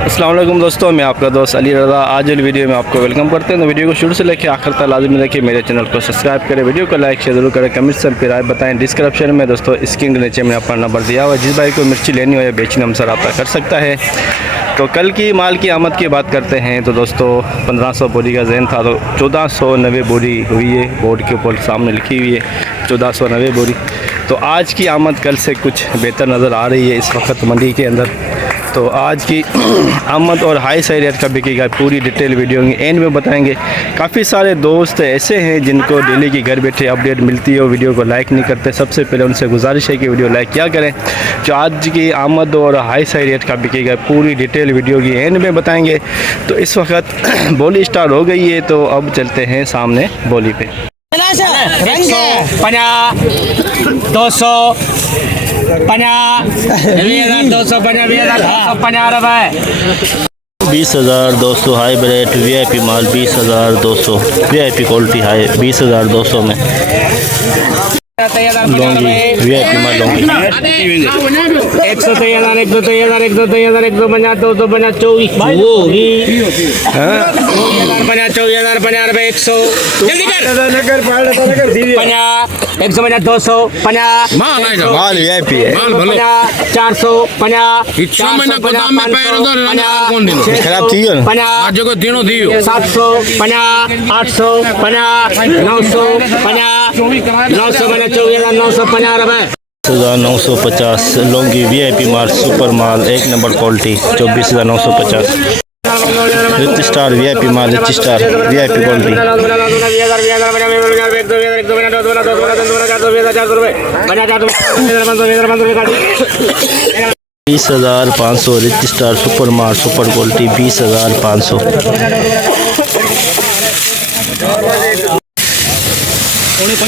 अस्सलाम वालेकुम दोस्तों, मैं आपका दोस्त अली रज़ा। आज वाली वीडियो में आपको वेलकम करते हैं। तो वीडियो को शुरू से लेकर आखिर तक लाजमी रखिए। मेरे चैनल को सब्सक्राइब करें, वीडियो को लाइक शेयर जरूर करें, कमेंट से अपनी राय बताएं। डिस्क्रिप्शन में दोस्तों स्क्रीन के नीचे में अपना नंबर दिया हुआ है। जिस भाई को मिर्ची लेनी हो या बेचनी हमसे रब्ता कर सकता है। तो कल की माल की आमद की बात करते हैं तो दोस्तों 1500 बोरी का जहन था, तो 1490 बोरी हुई है। बोर्ड के ऊपर सामने लिखी हुई है 1490 बोरी। तो आज की आमद कल से कुछ बेहतर नज़र आ रही है इस वक्त मंडी के अंदर। तो आज की आमद और हाई साई रेट का बिकेगा पूरी डिटेल वीडियो में एंड में बताएंगे। काफ़ी सारे दोस्त ऐसे हैं जिनको डेली की घर बैठे अपडेट मिलती है, वीडियो को लाइक नहीं करते। सबसे पहले उनसे गुजारिश है कि वीडियो लाइक क्या करें। जो आज की आमद और हाई साई रेट का बिकेगा पूरी डिटेल वीडियो की एंड में बताएँगे। तो इस वक्त बोली स्टार्ट हो गई है, तो अब चलते हैं सामने बोली पे। 150, 200, 20,200 हाई ब्रेड VIP माल 20,200 VIP क्वालिटी हाई 20,200 में लौंगी VIP माल लौंगी 123,000, 123,000, 123,000, 150, 250, 24 वो भी 2,050, 24,000, 100 जल्दी कर 50, 150, 200, 50 माल VIP है, 400, 50 खराब थी ना 50, 700, 50, 800, 50, 900, 50, 950, 24,950 रुपए 24,950 लौंगी VIP माल सुपर माल 1 number quality 24,950 rich star VIP माल rich star VIP quality 20,500 rich star super माल super quality 20,500 rich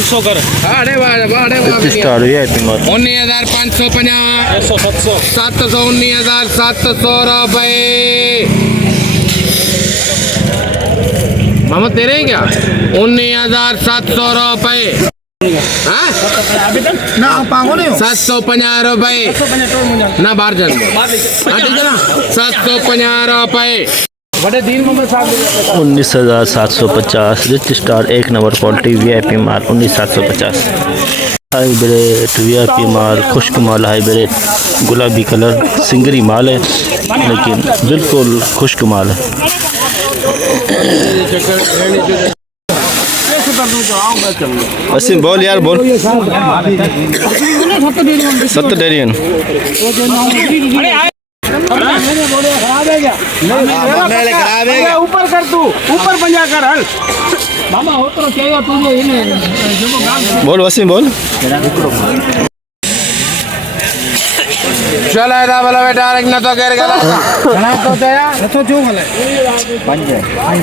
star VIP माल 19,550 700 19,700 रुपए मोहम्मद तेरे हैं क्या 19,700 रुपए 750 रुपए ना बाहर जान 750 रुपए 19,750 rich star 1 number quality VIP माल 19,750 हाई ब्रेड VIP माल खुश्क माल हाई ब्रेड गुलाबी कलर सिंगरी माल है लेकिन बिल्कुल खुश्क माल है। वसीम बोल यार बोल 70 डेरियन ऊपर कर तू ऊपर पंजा कर हल मामा हो तो चाहिए तुझे बोल वसीम बोल चल आया वाला बेटा एक न तो कर गया ना तो तेरा तो जो वाला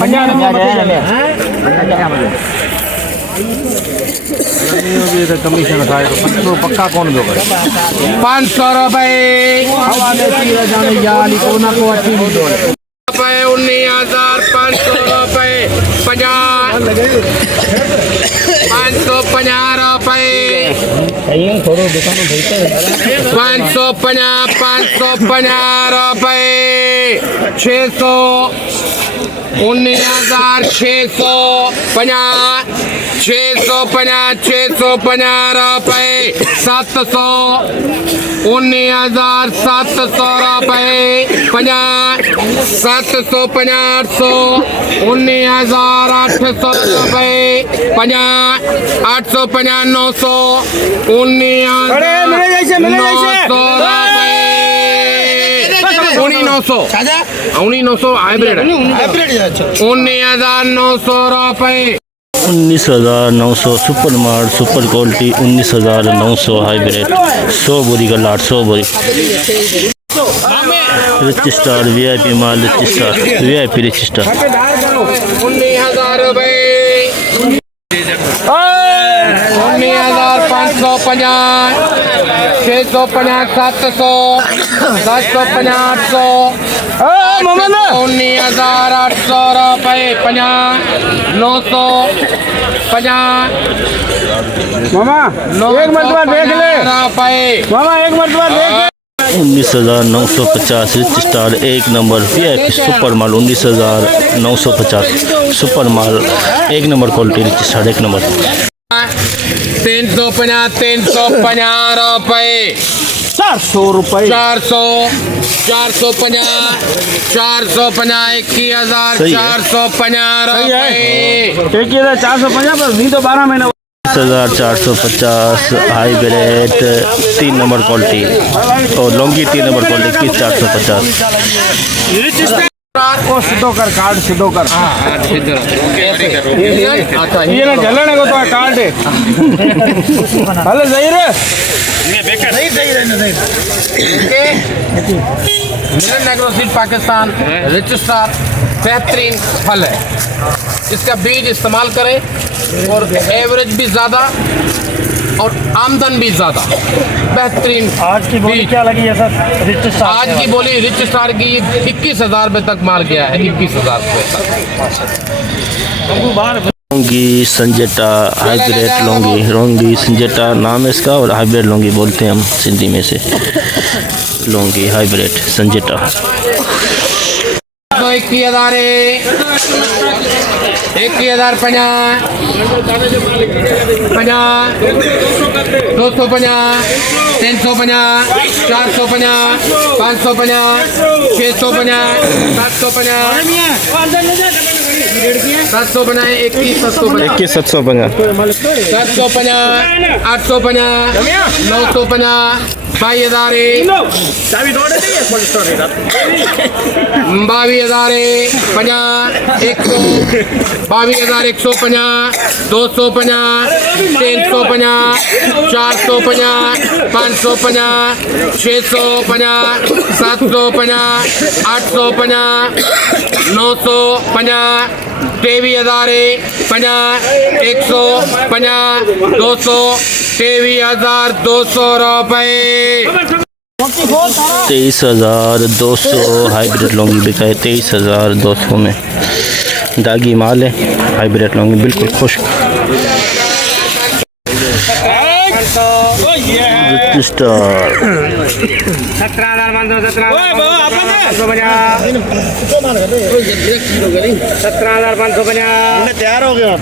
पंजा कमीशन खाएगा पक्का कौन दो 500 रुपए हवा में तीर जाने याली को ना को अच्छी नहीं दो रुपए 19,500 रुपए 50 550 रुपए 550 रुपए 600 19,650 650 रुपए 700 19,700 रुपए 50 750 19,800 रुपए 50 850 900 19,900 हाइब्रिड 19,900 रुपए 19,900 सुपर माल सुपर क्वालिटी 19,900 हाई ब्रेड 100 बोरी का लाट 100 बोरी रिच स्टार VIP माल rich star VIP rich star 19,000 रुपए 19,550 650 700 750 800 19,800 रुपए 50 900 50 मामा एक मरतबा देख ले रुपए मामा एक मरतबा देख ले 19,950 rich star 1 number VIP super माल 19,950 सुपर माल 1 number quality rich star 1 number 350 रुपए 400 रुपये 450 सही है। 450 रुपए 450 पर नहीं तो 12 महीना 450 हाई ब्रेड 3 नंबर क्वालिटी और लॉन्गी 3 नंबर क्वालिटी की 450 सिद्धो कर कार्ड सिद्धो कर ये ना जलने को तो कार्ड है हेलो सही रे Milan agro seed Pakistan rich star बेहतरीन फल है। इसका बीज इस्तेमाल करें और एवरेज भी ज़्यादा और आमदन भी ज़्यादा बेहतरीन। आज की बोली क्या लगी है सर? रिच स्टार आज की बोली रिच स्टार की 21,000 रुपये तक माल गया है 21,000 रुपये तक। लौंगी संजेटा हाइब्रिड लौंगी संजेटा नाम है इसका और हाइब्रिड लौंगी बोलते हैं हम सिंधी में से लौंगी हाइब्रिड संजेटा 21,000 250 350 450 550 650 750 21 750 850 950 22,000 22,150 250 350 450 550 650 750 850 950 23,050 150 200 23,200 रुपए 23,200 हाइब्रिड लौंगी बिका है 23,200 में दागी माल है हाइब्रिड लौंगी बिल्कुल खुश्क स्टार 17,550 तैयार हो गया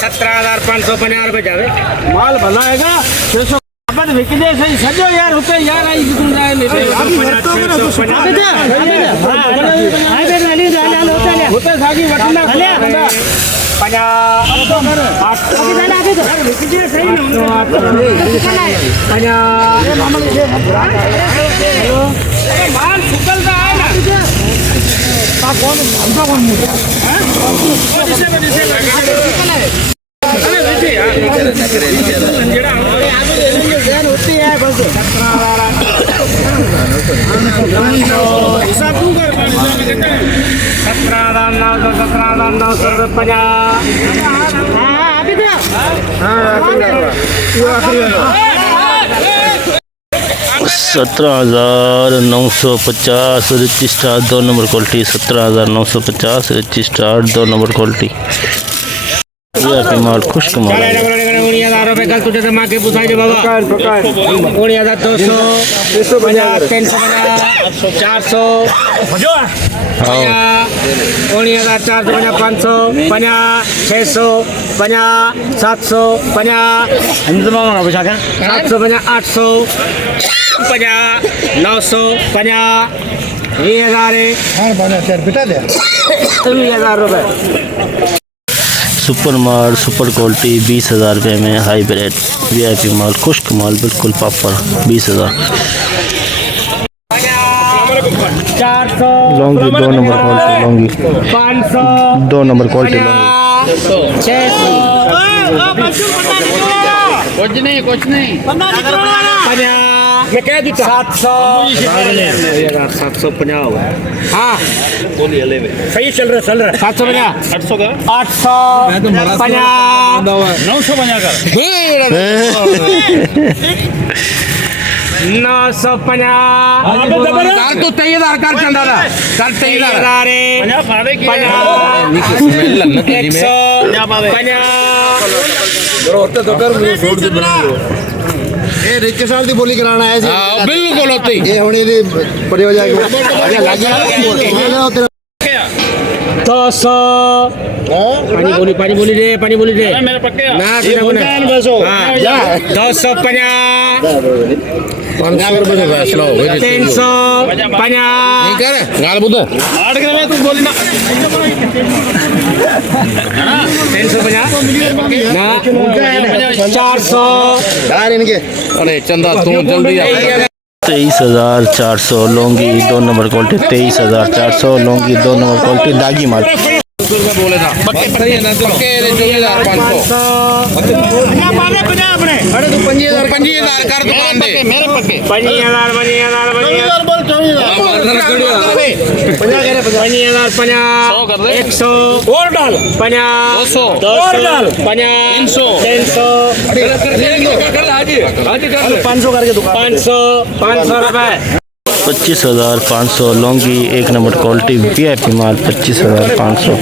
17,550 रुपए जावे माल बनाएगा 600 विक दे सही सजो यार होते यार आई सुन रहा है होते सागी वटना 17,950 rich star 2 number quality 17,950 rich star 2 number quality माल खुश्क माल है। 20,000 रुपए सुपर माल सुपर क्वालिटी 20,000 रुपये में हाइब्रिड VIP माल खुश्क माल बिल्कुल proper 20,000 Laungi 2 number quality Laungi 2 number quality Laungi कुछ नहीं मैं कह दी 750 हुआ हाँ सही चल रहा 750 800 का 950 तो तैयार कर चंदा कर तैयार 150 रिच साहब की बोली कराना है हाँ बिल्कुल होते ही ये होनी बड़ी हो जाएगी 200 पानी बोली दे मेरे पक्के ना 400 इनके अरे चंदा तू जल्दी 23,400 Laungi 2 number quality 23,400 Laungi 2 number quality दागी माल बोले था पक्के 25,000 कर दुकान दे मेरे पक्के 50,000 बोल 100 और डाल 50 200 डाल 50 300 500 करके दुकान 500 रुपए 25,500 लौंगी 1 नंबर क्वालिटी VIP माल 25,500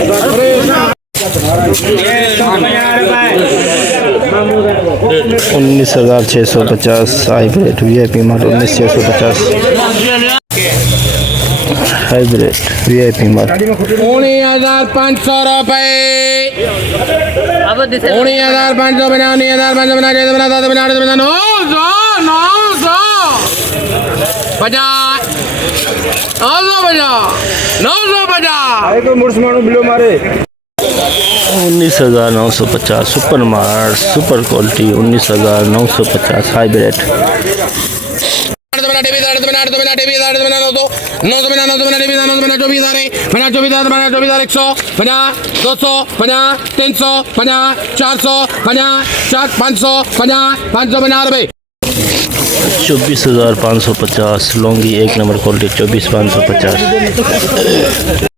19,650 हाइब्रिड VIP माल 19,650 हाइब्रिड VIP माल 19,500 रुपए 19,500 बना 19,500 बना 19,950 सुपर माल सुपर क्वालिटी 19,950 हाइब्रिड 24,550 लौंगी 1 नंबर क्वालिटी 24,550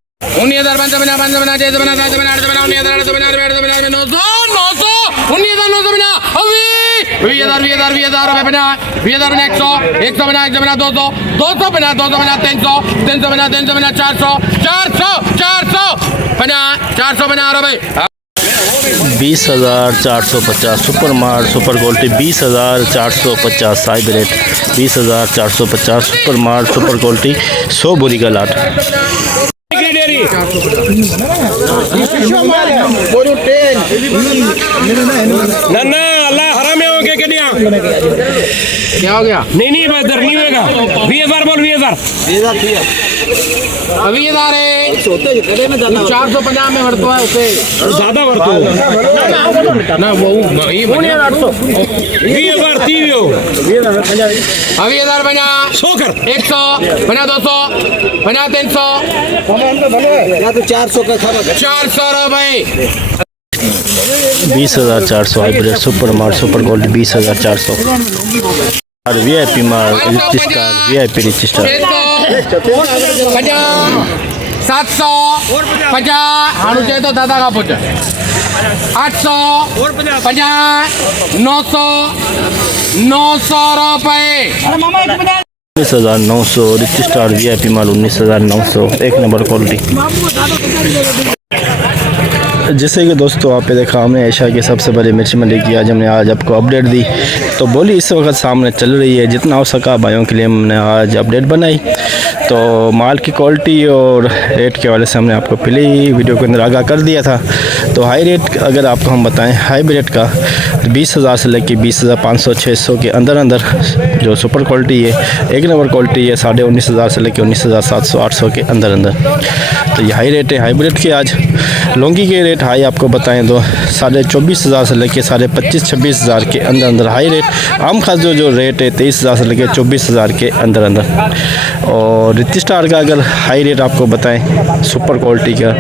20,450 सुपर माल सुपर क्वालिटी 20,450 हाइब्रिड 20,450 सुपर माल सुपर क्वालिटी 100 बोरी का लाट ना अल्लाह हराम हो गया क्या हो गया नहीं बदर नहीं होगा 20,000 बोल 20,000 अभी ये दारे 450 में भरतो है उसे ज्यादा भरतो ना वो 800 20,000 तीवियो अभी ये दार बना 100 कर 100 बना 200 बना 300 या तो 400 का 400 रुपए 20,400 हाइब्रिड सुपर माल सुपर क्वालिटी 20,400 और VIP माल rich star VIP rich star 700 50 हाणू चाहिए तो दादा का पुट 800 50 900 रुपए 19,900 रिच स्टार VIP माल 19,900 1 नंबर क्वालिटी जैसे कि दोस्तों आप पे देखा हमने एशिया की सबसे बड़ी मिर्च मंडी की आज हमने आपको अपडेट दी तो बोली इस वक्त सामने चल रही है जितना हो सका भाइयों के लिए हमने आज अपडेट बनाई तो माल की क्वालिटी और रेट के वाले से हमने आपको पहले ही वीडियो के अंदर आगाह कर दिया था। तो हाई रेट अगर आपको हम बताएं हाइब्रिड का 20,000 से लेकर 20,500 600 के अंदर जो सुपर क्वालिटी है 1 नंबर क्वालिटी है 19,500 से लेकर 19,700 800 के अंदर तो ये हाई रेट है हाइब्रिड के। आज लौंगी के रेट हाई आपको बताएं तो 24,500 से लेकर 25,000 26,000 के अंदर हाई रेट। आम खास जो रेट है 23,000 से लेकर 24,000 के अंदर और रिच स्टार का अगर हाई रेट आपको बताएं सुपर क्वालिटी का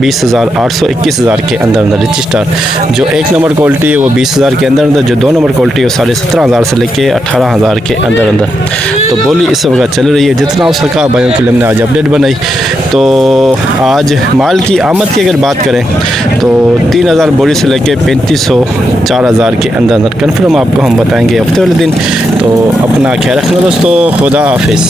20,800 21,000 के अंदर रिच स्टार। जो 1 नंबर क्वालिटी है वो 20,000 के अंदर जो 2 नंबर क्वालिटी है वो 17,500 से लेकर 18,000 के अंदर तो बोली इस वक्त चल रही है। जितना हो सका भाइयों के लिए हमने आज अपडेट बनाई। तो आज माल की आमद की अगर बात करें तो 3,000 बोरी से लेकर 3,500 4,000 के अंदर कन्फर्म आपको हम बताएंगे हफ्ते वाले दिन। तो अपना ख्याल रखना दोस्तों, खुदा हाफिज़।